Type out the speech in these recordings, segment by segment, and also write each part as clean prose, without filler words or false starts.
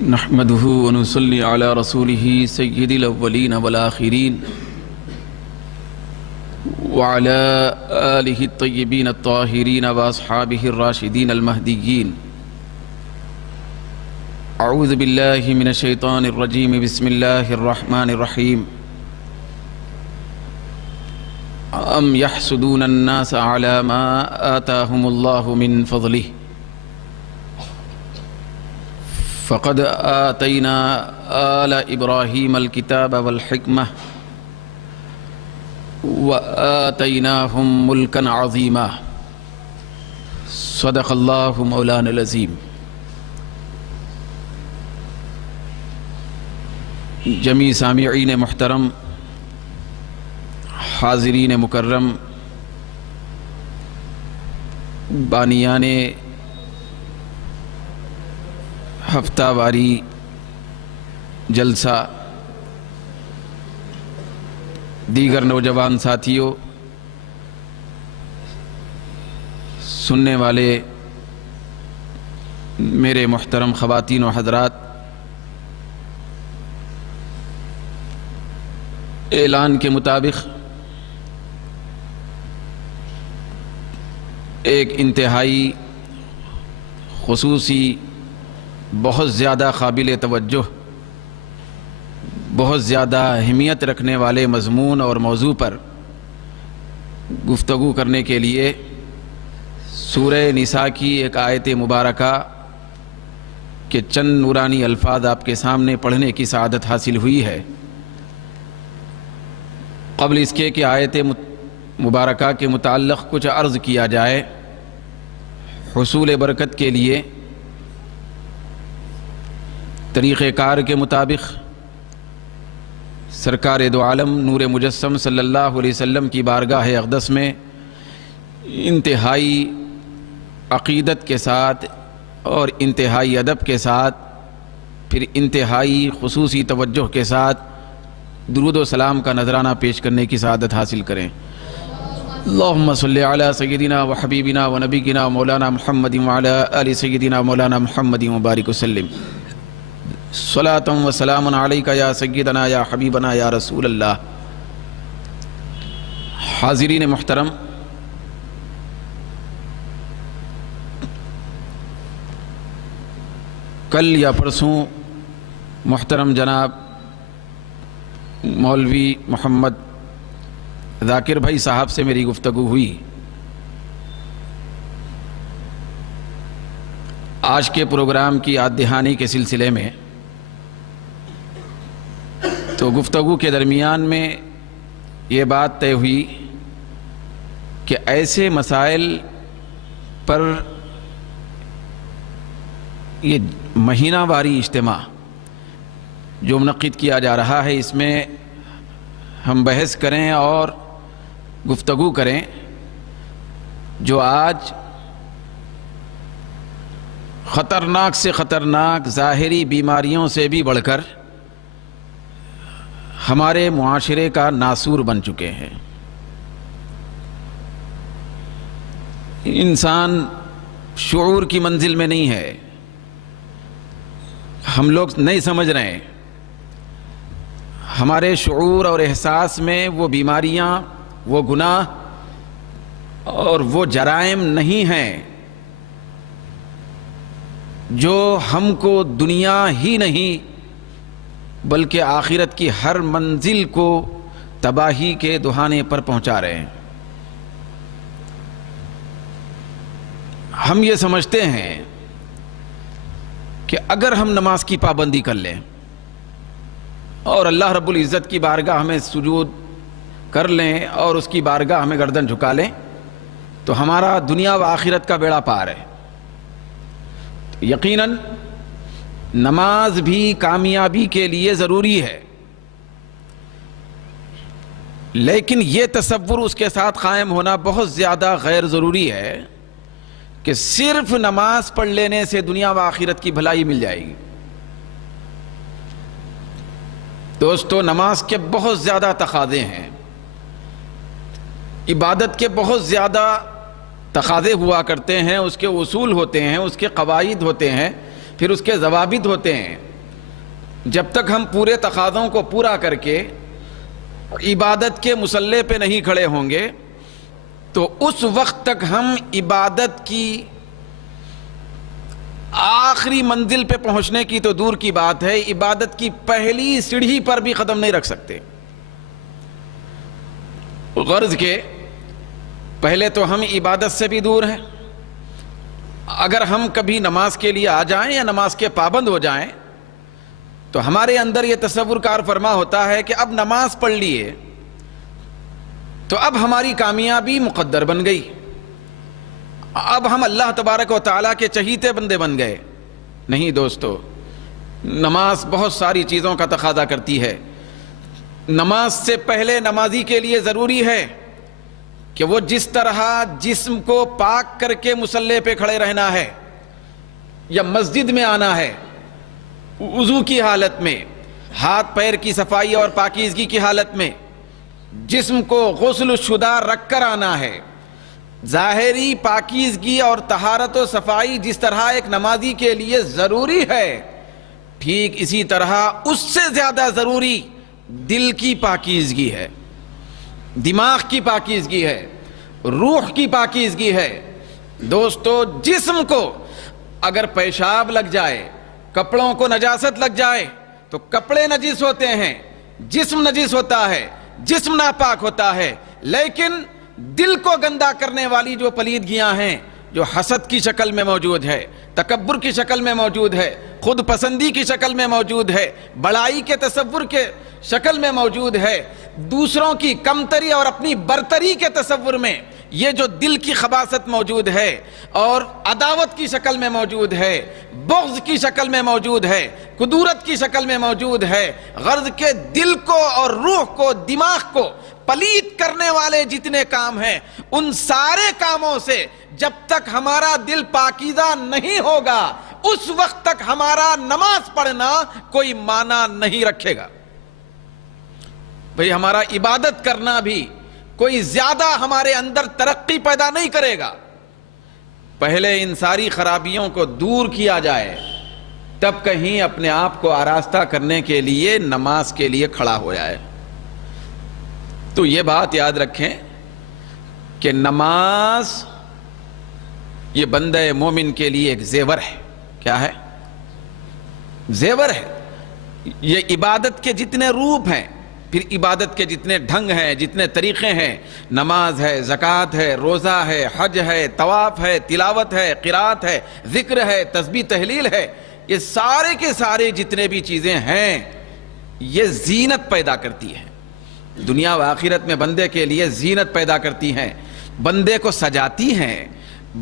نحمده ونصلي على رسوله سيد الأولين والآخرين وعلى آله الطيبين الطاهرين وأصحابه الراشدين المهديين. أعوذ بالله من الشيطان الرجيم. بسم الله الرحمن الرحيم. أم يحسدون الناس على ما آتاهم الله من فضله فقد آتينا آل إبراهيم الكتاب والحكمة وآتيناهم ملكا عظيما. صدق الله مولانا العظيم. جمیع سامعین محترم، حاضرین مکرم، بانیان ہفتہ واری جلسہ، دیگر نوجوان ساتھیوں، سننے والے میرے محترم خواتین و حضرات، اعلان کے مطابق ایک انتہائی خصوصی، بہت زیادہ قابل توجہ، بہت زیادہ اہمیت رکھنے والے مضمون اور موضوع پر گفتگو کرنے کے لیے سورہ نساء کی ایک آیت مبارکہ کے چند نورانی الفاظ آپ کے سامنے پڑھنے کی سعادت حاصل ہوئی ہے۔ قبل اس کے کہ آیت مبارکہ کے متعلق کچھ عرض کیا جائے، حصول برکت کے لیے طریقہ کار کے مطابق سرکار دو عالم نور مجسم صلی اللہ علیہ وسلم کی بارگاہ اقدس میں انتہائی عقیدت کے ساتھ اور انتہائی ادب کے ساتھ، پھر انتہائی خصوصی توجہ کے ساتھ درود و سلام کا نذرانہ پیش کرنے کی سعادت حاصل کریں۔ اللہم صلی علی سیدنا و حبیبنا و نبینا مولانا محمد وعلی آل سیدنا مولانا محمد مبارک وسلم۔ صلاۃ و سلام علیکہ یا سیدنا یا حبیبنا یا رسول اللہ۔ حاضرین محترم، کل یا پرسوں محترم جناب مولوی محمد ذاکر بھائی صاحب سے میری گفتگو ہوئی۔ آج کے پروگرام کی یاد دہانی کے سلسلے میں تو گفتگو کے درمیان میں یہ بات طے ہوئی کہ ایسے مسائل پر یہ مہینہ واری اجتماع جو منعقد کیا جا رہا ہے، اس میں ہم بحث کریں اور گفتگو کریں جو آج خطرناک سے خطرناک ظاہری بیماریوں سے بھی بڑھ کر ہمارے معاشرے کا ناسور بن چکے ہیں۔ انسان شعور کی منزل میں نہیں ہے، ہم لوگ نہیں سمجھ رہے ہیں، ہمارے شعور اور احساس میں وہ بیماریاں، وہ گناہ اور وہ جرائم نہیں ہیں جو ہم کو دنیا ہی نہیں بلکہ آخرت کی ہر منزل کو تباہی کے دہانے پر پہنچا رہے ہیں۔ ہم یہ سمجھتے ہیں کہ اگر ہم نماز کی پابندی کر لیں اور اللہ رب العزت کی بارگاہ میں سجود کر لیں اور اس کی بارگاہ میں گردن جھکا لیں تو ہمارا دنیا و آخرت کا بیڑا پار ہے۔ یقیناً نماز بھی کامیابی کے لیے ضروری ہے، لیکن یہ تصور اس کے ساتھ قائم ہونا بہت زیادہ غیر ضروری ہے کہ صرف نماز پڑھ لینے سے دنیا و آخرت کی بھلائی مل جائے گی۔ دوستو، نماز کے بہت زیادہ تقاضے ہیں، عبادت کے بہت زیادہ تقاضے ہوا کرتے ہیں، اس کے اصول ہوتے ہیں، اس کے قواعد ہوتے ہیں، پھر اس کے ضوابط ہوتے ہیں۔ جب تک ہم پورے تقاضوں کو پورا کر کے عبادت کے مسلح پہ نہیں کھڑے ہوں گے تو اس وقت تک ہم عبادت کی آخری منزل پہ پہنچنے کی تو دور کی بات ہے، عبادت کی پہلی سیڑھی پر بھی قدم نہیں رکھ سکتے۔ غرض کے پہلے تو ہم عبادت سے بھی دور ہیں۔ اگر ہم کبھی نماز کے لیے آ جائیں یا نماز کے پابند ہو جائیں تو ہمارے اندر یہ تصور کار فرما ہوتا ہے کہ اب نماز پڑھ لیے تو اب ہماری کامیابی مقدر بن گئی، اب ہم اللہ تبارک و تعالیٰ کے چہیتے بندے بن گئے۔ نہیں دوستو، نماز بہت ساری چیزوں کا تقاضا کرتی ہے۔ نماز سے پہلے نمازی کے لیے ضروری ہے کہ وہ جس طرح جسم کو پاک کر کے مصلی پہ کھڑے رہنا ہے یا مسجد میں آنا ہے وضو کی حالت میں، ہاتھ پیر کی صفائی اور پاکیزگی کی حالت میں، جسم کو غسل شدہ رکھ کر آنا ہے، ظاہری پاکیزگی اور طہارت و صفائی جس طرح ایک نمازی کے لیے ضروری ہے، ٹھیک اسی طرح اس سے زیادہ ضروری دل کی پاکیزگی ہے، دماغ کی پاکیزگی ہے، روح کی پاکیزگی ہے۔ دوستو، جسم کو اگر پیشاب لگ جائے، کپڑوں کو نجاست لگ جائے تو کپڑے نجس ہوتے ہیں، جسم نجس ہوتا ہے، جسم ناپاک ہوتا ہے، لیکن دل کو گندا کرنے والی جو پلیدگیاں ہیں، جو حسد کی شکل میں موجود ہے، تکبر کی شکل میں موجود ہے، خود پسندی کی شکل میں موجود ہے، بڑائی کے تصور کے شکل میں موجود ہے، دوسروں کی کمتری اور اپنی برتری کے تصور میں یہ جو دل کی خباثت موجود ہے اور عداوت کی شکل میں موجود ہے، بغض کی شکل میں موجود ہے، کدورت کی شکل میں موجود ہے، غرض کے دل کو اور روح کو، دماغ کو پلید کرنے والے جتنے کام ہیں، ان سارے کاموں سے جب تک ہمارا دل پاکیزہ نہیں ہوگا اس وقت تک ہمارا نماز پڑھنا کوئی معنی نہیں رکھے گا۔ بھئی ہمارا عبادت کرنا بھی کوئی زیادہ ہمارے اندر ترقی پیدا نہیں کرے گا۔ پہلے ان ساری خرابیوں کو دور کیا جائے تب کہیں اپنے آپ کو آراستہ کرنے کے لیے نماز کے لیے کھڑا ہو جائے۔ تو یہ بات یاد رکھیں کہ نماز یہ بندہ مومن کے لیے ایک زیور ہے۔ کیا ہے؟ زیور ہے۔ یہ عبادت کے جتنے روپ ہیں، پھر عبادت کے جتنے ڈھنگ ہیں، جتنے طریقے ہیں، نماز ہے، زکوٰۃ ہے، روزہ ہے، حج ہے، طواف ہے، تلاوت ہے، قرات ہے، ذکر ہے، تسبیح تحلیل ہے، یہ سارے کے سارے جتنے بھی چیزیں ہیں یہ زینت پیدا کرتی ہے، دنیا و آخرت میں بندے کے لیے زینت پیدا کرتی ہیں، بندے کو سجاتی ہیں،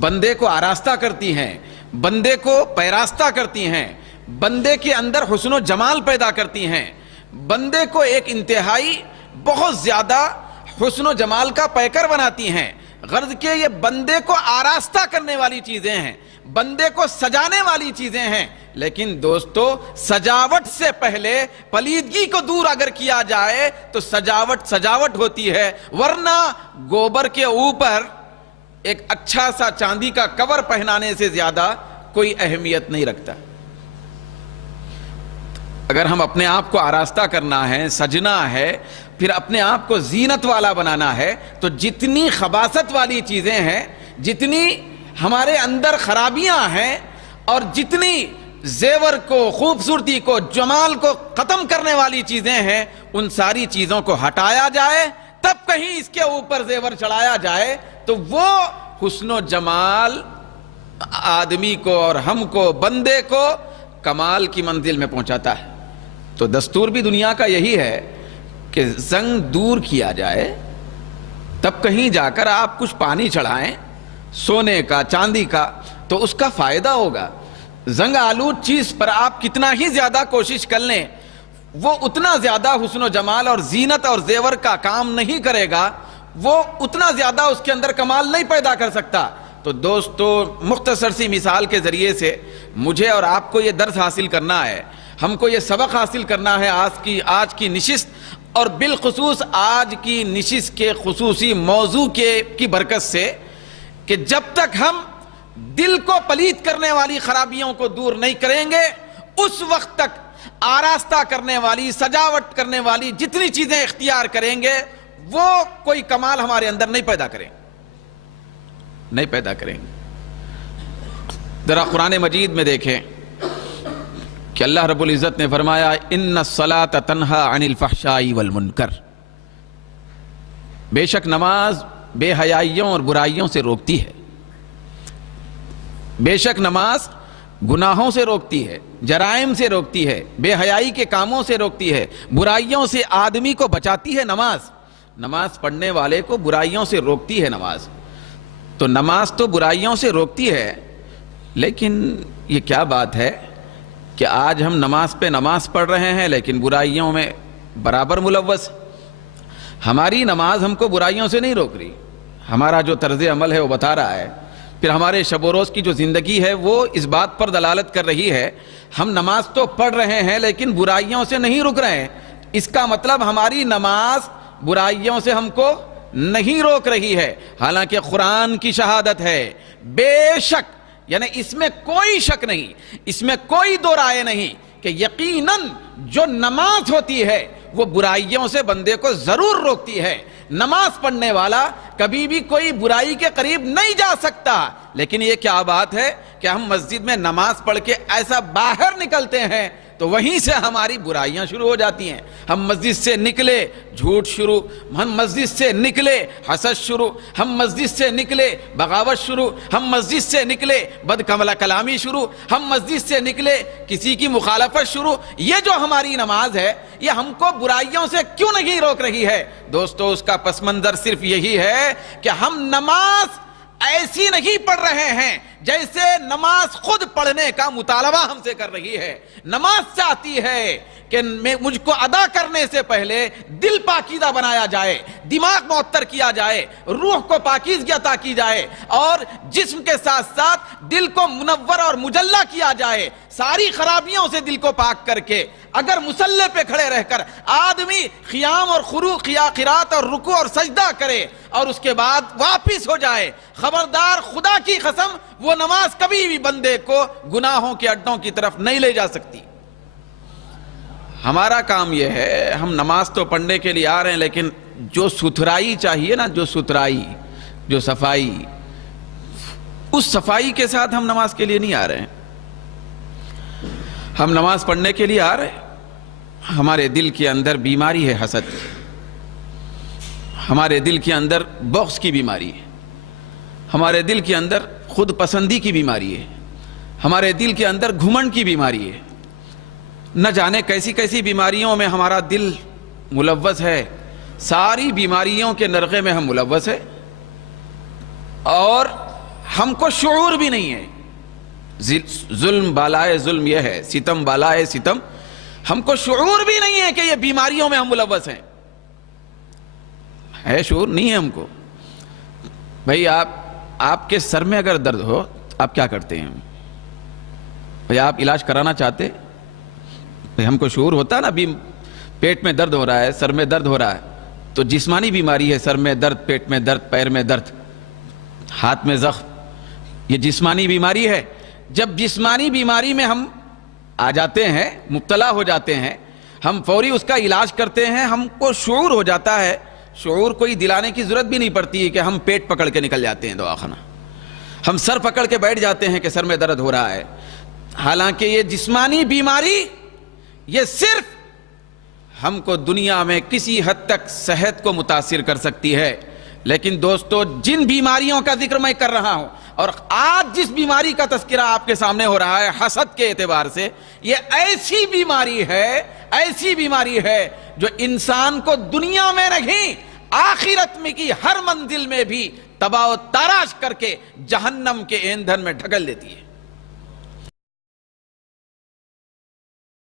بندے کو آراستہ کرتی ہیں، بندے کو پیراستہ کرتی ہیں، بندے کے اندر حسن و جمال پیدا کرتی ہیں، بندے کو ایک انتہائی بہت زیادہ حسن و جمال کا پیکر بناتی ہیں۔ غرض کہ یہ بندے کو آراستہ کرنے والی چیزیں ہیں، بندے کو سجانے والی چیزیں ہیں، لیکن دوستو سجاوٹ سے پہلے پلیدگی کو دور اگر کیا جائے تو سجاوٹ ہوتی ہے، ورنہ گوبر کے اوپر ایک اچھا سا چاندی کا کور پہنانے سے زیادہ کوئی اہمیت نہیں رکھتا۔ اگر ہم اپنے آپ کو آراستہ کرنا ہے، سجنا ہے، پھر اپنے آپ کو زینت والا بنانا ہے تو جتنی خباثت والی چیزیں ہیں، جتنی ہمارے اندر خرابیاں ہیں اور جتنی زیور کو، خوبصورتی کو، جمال کو ختم کرنے والی چیزیں ہیں، ان ساری چیزوں کو ہٹایا جائے، تب کہیں اس کے اوپر زیور چڑھایا جائے تو وہ حسن و جمال آدمی کو اور ہم کو، بندے کو کمال کی منزل میں پہنچاتا ہے۔ تو دستور بھی دنیا کا یہی ہے کہ زنگ دور کیا جائے، تب کہیں جا کر آپ کچھ پانی چڑھائیں سونے کا، چاندی کا، تو اس کا فائدہ ہوگا۔ زنگ آلود چیز پر آپ کتنا ہی زیادہ کوشش کر لیں، وہ اتنا زیادہ حسن و جمال اور زینت اور زیور کا کام نہیں کرے گا، وہ اتنا زیادہ اس کے اندر کمال نہیں پیدا کر سکتا۔ تو دوستو، مختصر سی مثال کے ذریعے سے مجھے اور آپ کو یہ درس حاصل کرنا ہے، ہم کو یہ سبق حاصل کرنا ہے آج کی نشست، اور بالخصوص آج کی نشست کے خصوصی موضوع کی برکت سے، کہ جب تک ہم دل کو پلید کرنے والی خرابیوں کو دور نہیں کریں گے اس وقت تک آراستہ کرنے والی، سجاوٹ کرنے والی جتنی چیزیں اختیار کریں گے وہ کوئی کمال ہمارے اندر نہیں پیدا کریں گے۔ ذرا قرآن مجید میں دیکھیں کہ اللہ رب العزت نے فرمایا ان الصلاۃ تنہی عن الفحشاء والمنکر، بے شک نماز بے حیائیوں اور برائیوں سے روکتی ہے، بے شک نماز گناہوں سے روکتی ہے، جرائم سے روکتی ہے، بے حیائی کے کاموں سے روکتی ہے، برائیوں سے آدمی کو بچاتی ہے۔ نماز پڑھنے والے کو برائیوں سے روکتی ہے نماز۔ تو نماز تو برائیوں سے روکتی ہے، لیکن یہ کیا بات ہے کہ آج ہم نماز پہ نماز پڑھ رہے ہیں لیکن برائیوں میں برابر ملوث۔ ہماری نماز ہم کو برائیوں سے نہیں روک رہی، ہمارا جو طرز عمل ہے وہ بتا رہا ہے، پھر ہمارے شب و روز کی جو زندگی ہے وہ اس بات پر دلالت کر رہی ہے ہم نماز تو پڑھ رہے ہیں لیکن برائیوں سے نہیں رک رہے ہیں۔ اس کا مطلب ہماری نماز برائیوں سے ہم کو نہیں روک رہی ہے، حالانکہ قرآن کی شہادت ہے بے شک، یعنی اس میں کوئی شک نہیں، اس میں کوئی دو رائے نہیں کہ یقیناً جو نماز ہوتی ہے وہ برائیوں سے بندے کو ضرور روکتی ہے۔ نماز پڑھنے والا کبھی بھی کوئی برائی کے قریب نہیں جا سکتا، لیکن یہ کیا بات ہے کہ ہم مسجد میں نماز پڑھ کے ایسا باہر نکلتے ہیں تو وہیں سے ہماری برائیاں شروع ہو جاتی ہیں۔ ہم مسجد سے نکلے جھوٹ شروع، ہم مسجد سے نکلے حسد شروع، ہم مسجد سے نکلے بغاوت شروع، ہم مسجد سے نکلے بد کلامی شروع، ہم مسجد سے نکلے کسی کی مخالفت شروع۔ یہ جو ہماری نماز ہے یہ ہم کو برائیوں سے کیوں نہیں روک رہی ہے؟ دوستو اس کا پس منظر صرف یہی ہے کہ ہم نماز ایسی نہیں پڑھ رہے ہیں جیسے نماز خود پڑھنے کا مطالبہ ہم سے کر رہی ہے۔ نماز چاہتی ہے کہ مجھ کو ادا کرنے سے پہلے دل پاکیزہ بنایا جائے، دماغ معطر کیا جائے، روح کو پاکیزگی عطا کی جائے اور جسم کے ساتھ ساتھ دل کو منور اور مجلہ کیا جائے، ساری خرابیوں سے دل کو پاک کر کے۔ اگر مصلی پہ کھڑے رہ کر آدمی قیام اور قرات اور رکوع اور سجدہ کرے اور اس کے بعد واپس ہو جائے، خبردار خدا کی قسم وہ نماز کبھی بھی بندے کو گناہوں کے اڈوں کی طرف نہیں لے جا سکتی۔ ہمارا کام یہ ہے ہم نماز تو پڑھنے کے لیے آ رہے ہیں لیکن جو ستھرائی چاہیے نا، جو ستھرائی، جو صفائی، اس صفائی کے ساتھ ہم نماز کے لیے نہیں آ رہے ہیں۔ ہم نماز پڑھنے کے لیے آ رہے ہیں، ہمارے دل کے اندر بیماری ہے حسد کی، ہمارے دل کے اندر بغض کی بیماری ہے، ہمارے دل کے اندر خود پسندی کی بیماری ہے، ہمارے دل کے اندر گھمنڈ کی بیماری ہے، نہ جانے کیسی کیسی بیماریوں میں ہمارا دل ملوث ہے۔ ساری بیماریوں کے نرغے میں ہم ملوث ہے اور ہم کو شعور بھی نہیں ہے۔ ظلم بالائے ظلم یہ ہے، ستم بالائے ستم، ہم کو شعور بھی نہیں ہے کہ یہ بیماریوں میں ہم ملوث ہیں۔ ہے شعور نہیں ہے ہم کو۔ بھئی آپ کے سر میں اگر درد ہو آپ کیا کرتے ہیں؟ بھئی آپ علاج کرانا چاہتے؟ بھئی ہم کو شعور ہوتا ہے نا، ابھی پیٹ میں درد ہو رہا ہے، سر میں درد ہو رہا ہے تو جسمانی بیماری ہے، سر میں درد، پیٹ میں درد، پیر میں درد، ہاتھ میں زخم، یہ جسمانی بیماری ہے۔ جب جسمانی بیماری میں ہم آ جاتے ہیں، مبتلا ہو جاتے ہیں، ہم فوری اس کا علاج کرتے ہیں، ہم کو شعور ہو جاتا ہے، شعور کوئی دلانے کی ضرورت بھی نہیں پڑتی کہ ہم پیٹ پکڑ کے نکل جاتے ہیں دواخانہ، ہم سر پکڑ کے بیٹھ جاتے ہیں کہ سر میں درد ہو رہا ہے۔ حالانکہ یہ جسمانی بیماری یہ صرف ہم کو دنیا میں کسی حد تک صحت کو متاثر کر سکتی ہے، لیکن دوستو جن بیماریوں کا ذکر میں کر رہا ہوں اور آج جس بیماری کا تذکرہ آپ کے سامنے ہو رہا ہے حسد کے اعتبار سے، یہ ایسی بیماری ہے جو انسان کو دنیا میں نہیں آخرت میں کی ہر منزل میں بھی تباہ و تاراش کر کے جہنم کے ایندھن میں ڈھکل دیتی ہے۔